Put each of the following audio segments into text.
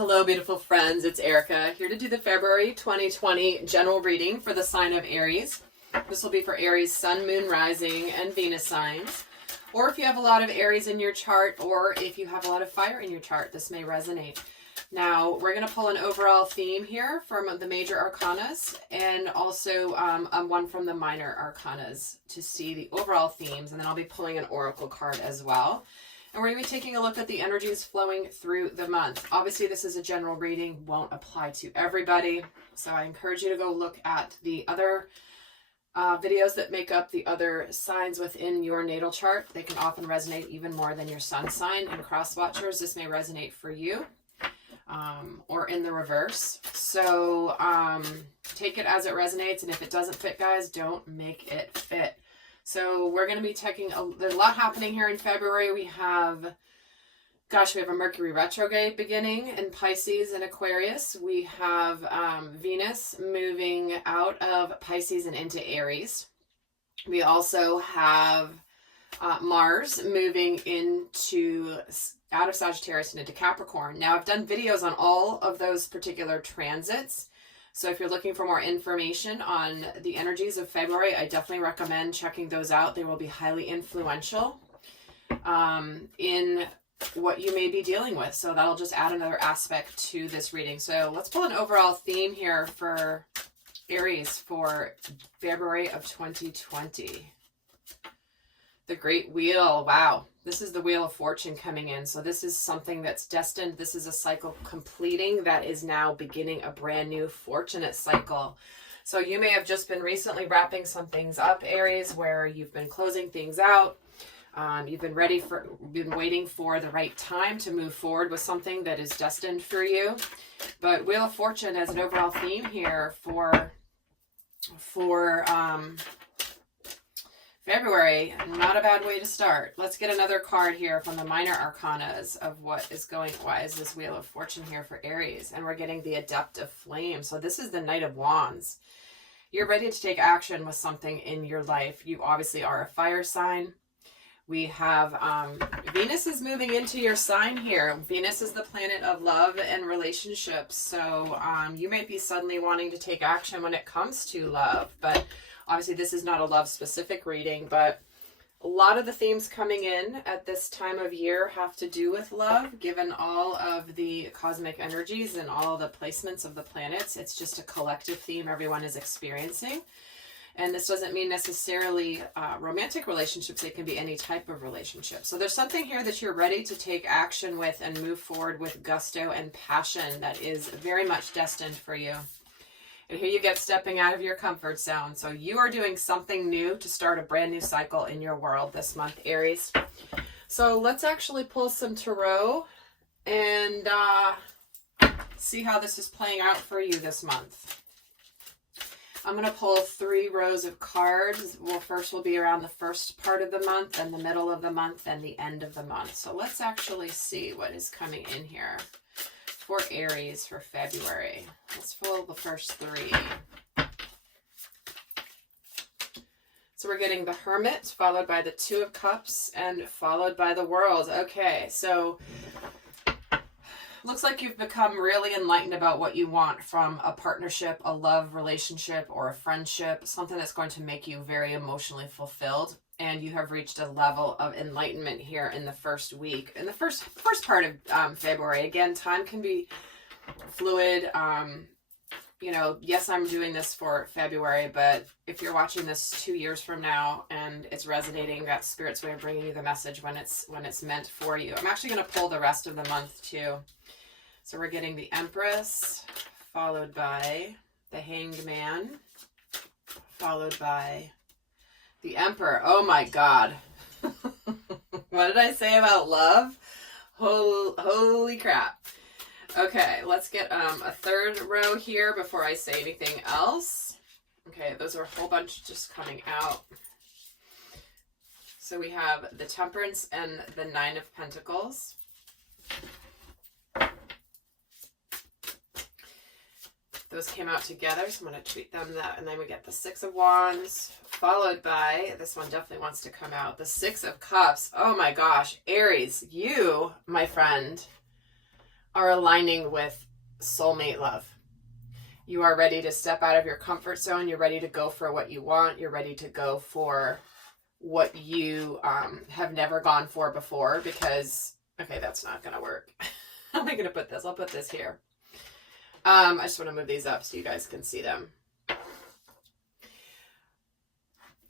Hello, beautiful friends. It's Erika here to do the February 2020 general reading for the sign of Aries. This will be for Aries, Sun, Moon, Rising, and Venus signs. Or if you have a lot of Aries in your chart, or if you have a lot of fire in your chart, this may resonate. Now, we're going to pull an overall theme here from the major arcanas and also one from the minor arcanas to see the overall themes. And then I'll be pulling an oracle card as well. And we're going to be taking a look at the energies flowing through the month. Obviously, this is a general reading, won't apply to everybody. So I encourage you to go look at the other videos that make up the other signs within your natal chart. They can often resonate even more than your sun sign. And cross watchers, this may resonate for you or in the reverse. So take it as it resonates. And if it doesn't fit, guys, don't make it fit. So we're going to be taking, there's a lot happening here in February. We have a Mercury retrograde beginning in Pisces and Aquarius. We have Venus moving out of Pisces and into Aries. We also have Mars moving out of Sagittarius and into Capricorn. Now, I've done videos on all of those particular transits. So if you're looking for more information on the energies of February, I definitely recommend checking those out. They will be highly influential in what you may be dealing with. So that'll just add another aspect to this reading. So let's pull an overall theme here for Aries for February of 2020. The Great Wheel. Wow. This is the Wheel of Fortune coming in. So this is something that's destined. This is a cycle completing that is now beginning a brand new fortunate cycle. So you may have just been recently wrapping some things up, Aries, where you've been closing things out. You've been waiting for the right time to move forward with something that is destined for you. But Wheel of Fortune as an overall theme here for February, not a bad way to start. Let's get another card here from the minor arcanas of why is this Wheel of Fortune here for Aries? And we're getting the Adept of Flame. So this is the Knight of Wands. You're ready to take action with something in your life. You obviously are a fire sign. We have Venus is moving into your sign here. Venus is the planet of love and relationships. So you may be suddenly wanting to take action when it comes to love, but obviously, this is not a love-specific reading, but a lot of the themes coming in at this time of year have to do with love, given all of the cosmic energies and all the placements of the planets. It's just a collective theme everyone is experiencing. And this doesn't mean necessarily romantic relationships. It can be any type of relationship. So there's something here that you're ready to take action with and move forward with gusto and passion that is very much destined for you. And here you get stepping out of your comfort zone. So you are doing something new to start a brand new cycle in your world this month, Aries. So let's actually pull some tarot and see how this is playing out for you this month. I'm going to pull 3 rows of cards. Well, first will be around the first part of the month, and the middle of the month, and the end of the month. So let's actually see what is coming in here for Aries for February. Let's pull the first 3. So we're getting the Hermit, followed by the 2 of Cups, and followed by the World. Okay, so looks like you've become really enlightened about what you want from a partnership, a love relationship, or a friendship, something that's going to make you very emotionally fulfilled. And you have reached a level of enlightenment here in the first week. In the first part of February. Again, time can be fluid. Yes, I'm doing this for February, but if you're watching this 2 years from now and it's resonating, that Spirit's way of bringing you the message when it's meant for you. I'm actually going to pull the rest of the month too. So we're getting the Empress, followed by the Hanged Man, followed by the Emperor. Oh my God. What did I say about love? Holy crap. Okay, let's get a third row here before I say anything else. Okay, those are a whole bunch just coming out. So we have the Temperance and the 9 of Pentacles. Those came out together, so I'm going to treat them that. And then we get the 6 of Wands, followed by, this one definitely wants to come out, the 6 of Cups. Oh my gosh, Aries, you, my friend, are aligning with soulmate love. You are ready to step out of your comfort zone. You're ready to go for what you want. You're ready to go for what you have never gone for before, because, okay, that's not going to work. How am I going to put this? I'll put this here. I just want to move these up so you guys can see them.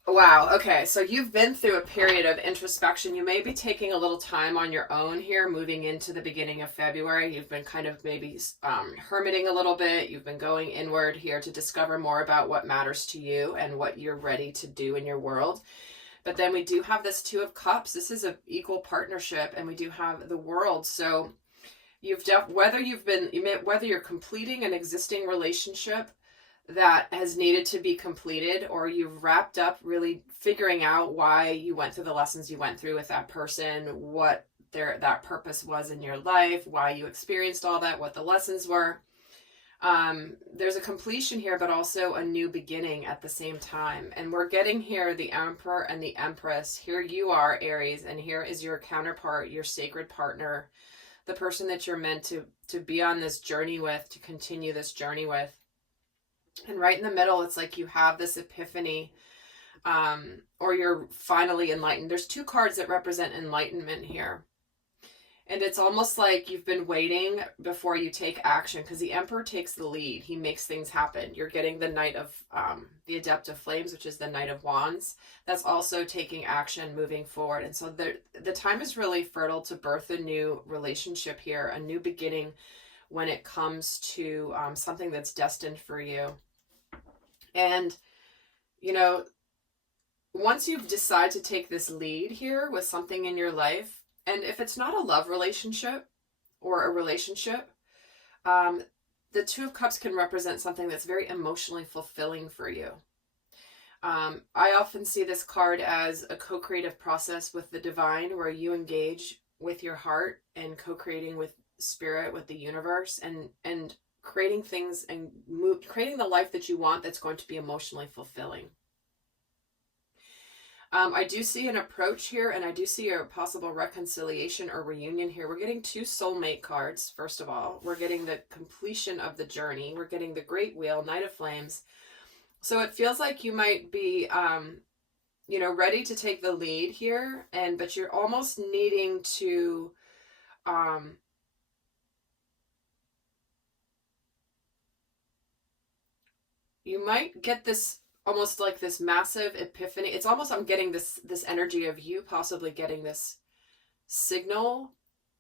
Wow. Okay. So you've been through a period of introspection. You may be taking a little time on your own here, moving into the beginning of February. You've been kind of maybe hermiting a little bit. You've been going inward here to discover more about what matters to you and what you're ready to do in your world. But then we do have this Two of Cups. This is an equal partnership, and we do have the World. So whether you're completing an existing relationship that has needed to be completed, or you've wrapped up really figuring out why you went through the lessons you went through with that person, what that purpose was in your life, why you experienced all that, what the lessons were. There's a completion here, but also a new beginning at the same time. And we're getting here the Emperor and the Empress. Here you are, Aries, and here is your counterpart, your sacred partner, the person that you're meant to be on this journey with, to continue this journey with. And right in the middle, it's like you have this epiphany, or you're finally enlightened. There's two cards that represent enlightenment here. And it's almost like you've been waiting before you take action, because the Emperor takes the lead. He makes things happen. You're getting the Knight of, the Adept of Flames, which is the Knight of Wands. That's also taking action, moving forward. And so the time is really fertile to birth a new relationship here, a new beginning when it comes to something that's destined for you. And, you know, once you've decided to take this lead here with something in your life, and if it's not a love relationship or a relationship, the Two of Cups can represent something that's very emotionally fulfilling for you. I often see this card as a co-creative process with the divine, where you engage with your heart and co-creating with spirit, with the universe, and creating things and creating the life that you want that's going to be emotionally fulfilling. I do see an approach here, and I do see a possible reconciliation or reunion here. We're getting two soulmate cards, first of all. We're getting the completion of the journey. We're getting the Great Wheel, Knight of Flames. So it feels like you might be, ready to take the lead here, but you're almost needing to, you might get this almost like this massive epiphany. It's almost, I'm getting this energy of you possibly getting this signal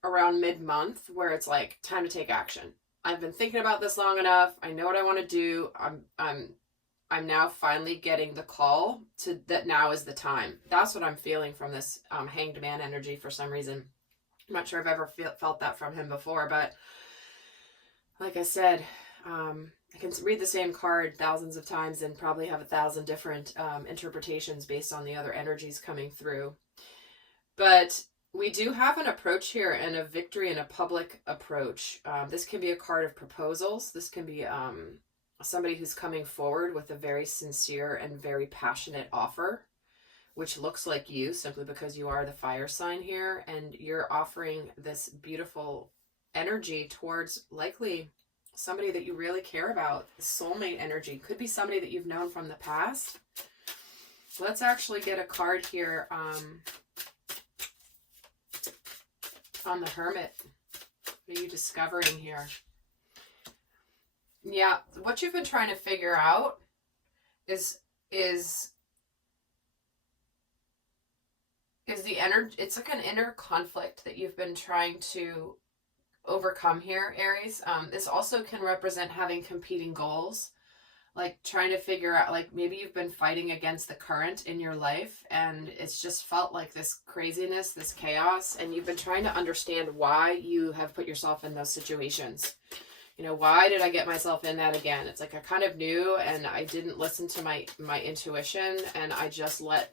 around mid-month where it's like, time to take action. I've been thinking about this long enough. I know what I want to do. I'm now finally getting the call to that now is the time. That's what I'm feeling from this Hanged Man energy for some reason. I'm not sure I've ever felt that from him before, but like I said, I can read the same card thousands of times and probably have 1,000 different interpretations based on the other energies coming through. But we do have an approach here, and a victory and a public approach. This can be a card of proposals. This can be somebody who's coming forward with a very sincere and very passionate offer, which looks like you simply because you are the fire sign here, and you're offering this beautiful energy towards likely somebody that you really care about. Soulmate energy could be somebody that you've known from the past. Let's actually get a card here on the Hermit. What are you discovering here? Yeah, what you've been trying to figure out is the energy. It's like an inner conflict that you've been trying to overcome here, Aries. This also can represent having competing goals, like trying to figure out, like maybe you've been fighting against the current in your life, and it's just felt like this craziness, this chaos, and you've been trying to understand why you have put yourself in those situations. You know, why did I get myself in that again? It's like I kind of knew, and I didn't listen to my intuition, and I just let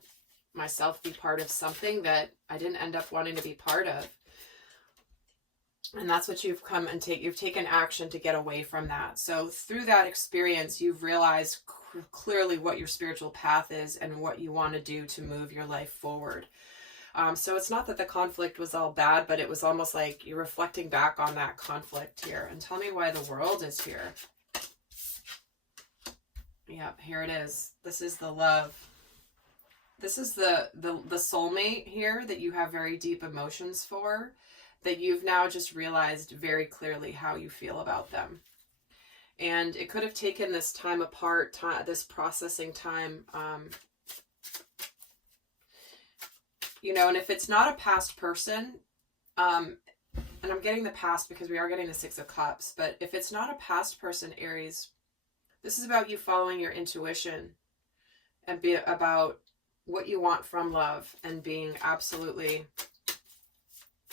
myself be part of something that I didn't end up wanting to be part of. And that's what you've come and you've taken action to get away from that. So through that experience, you've realized clearly what your spiritual path is and what you want to do to move your life forward. So it's not that the conflict was all bad, but it was almost like you're reflecting back on that conflict here. And tell me why the world is here. Yep, here it is. This is the love. This is the soulmate here that you have very deep emotions for, that you've now just realized very clearly how you feel about them. And it could have taken this time apart, this processing time, you know, and if it's not a past person, and I'm getting the past because we are getting the Six of Cups, but if it's not a past person, Aries, this is about you following your intuition and be about what you want from love and being absolutely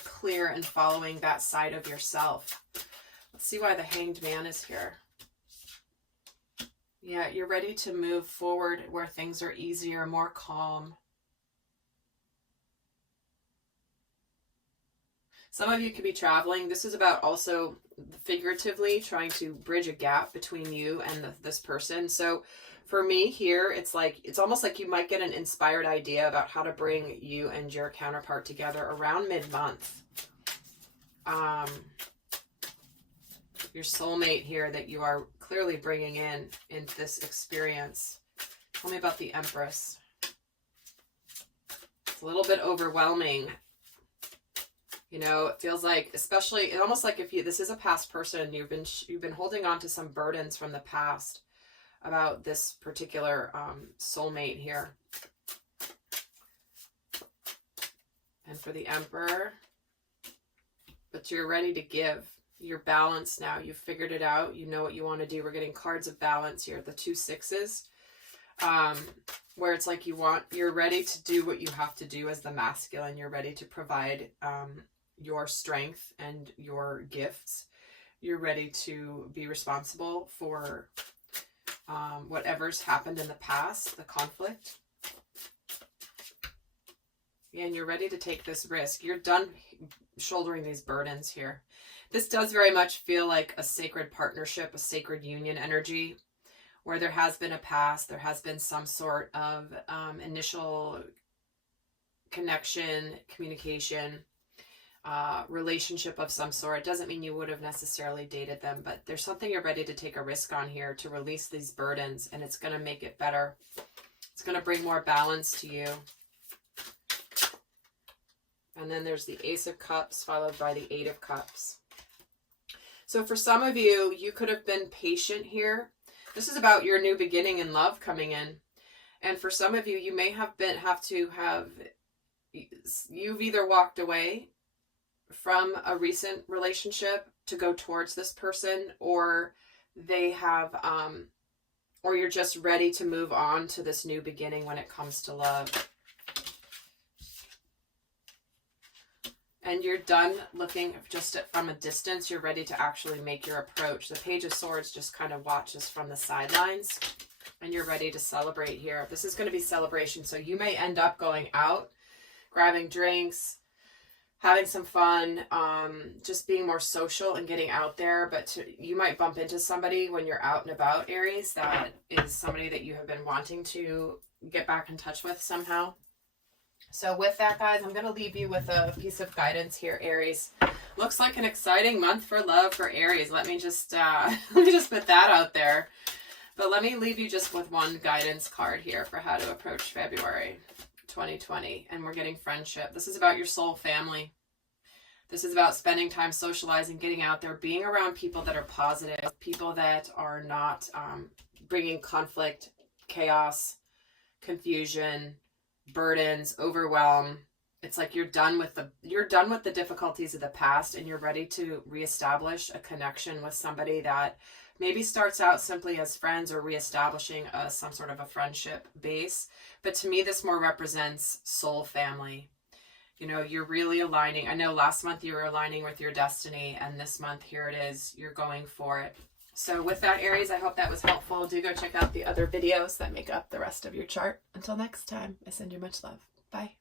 clear and following that side of yourself. Let's see why the Hanged Man is here. Yeah, you're ready to move forward where things are easier, more calm. Some of you could be traveling. This is about also figuratively trying to bridge a gap between you and this person. So for me here, it's almost like you might get an inspired idea about how to bring you and your counterpart together around mid-month. Your soulmate here that you are clearly bringing in this experience. Tell me about the Empress. It's a little bit overwhelming. You know, it feels like, especially, almost like if this is a past person, you've been holding on to some burdens from the past about this particular soulmate here. And for the Emperor, but you're ready to give. You're balanced now. You've figured it out. You know what you want to do. We're getting cards of balance here. The 2 sixes, where it's like you're ready to do what you have to do as the masculine. You're ready to provide your strength and your gifts. You're ready to be responsible for whatever's happened in the past, the conflict. And you're ready to take this risk. You're done shouldering these burdens here. This does very much feel like a sacred partnership, a sacred union energy, where there has been a past, there has been some sort of initial connection, communication, relationship of some sort. It doesn't mean you would have necessarily dated them, but there's something you're ready to take a risk on here to release these burdens, and it's going to make it better. It's going to bring more balance to you. And then there's the Ace of Cups followed by the 8 of Cups. So for some of you, you could have been patient here. This is about your new beginning in love coming in. And for some of you, you may have you've either walked away from a recent relationship to go towards this person, or they have, or you're just ready to move on to this new beginning when it comes to love. And you're done looking just from a distance. You're ready to actually make your approach. The Page of Swords just kind of watches from the sidelines. And you're ready to celebrate here. This is going to be celebration. So you may end up going out, grabbing drinks, having some fun, just being more social and getting out there. But you might bump into somebody when you're out and about, Aries, that is somebody that you have been wanting to get back in touch with somehow. So with that, guys, I'm going to leave you with a piece of guidance here, Aries. Looks like an exciting month for love for Aries. Let me just put that out there. But let me leave you just with one guidance card here for how to approach February 2020. And we're getting friendship. This is about your soul family. This is about spending time socializing, getting out there, being around people that are positive, people that are not bringing conflict, chaos, confusion, burdens, overwhelm. It's like you're done with the difficulties of the past, and you're ready to reestablish a connection with somebody that maybe starts out simply as friends, or reestablishing some sort of a friendship base. But to me, this more represents soul family. You know, you're really aligning. I know last month you were aligning with your destiny, and this month here it is, you're going for it. So with that, Aries, I hope that was helpful. Do go check out the other videos that make up the rest of your chart. Until next time, I send you much love. Bye.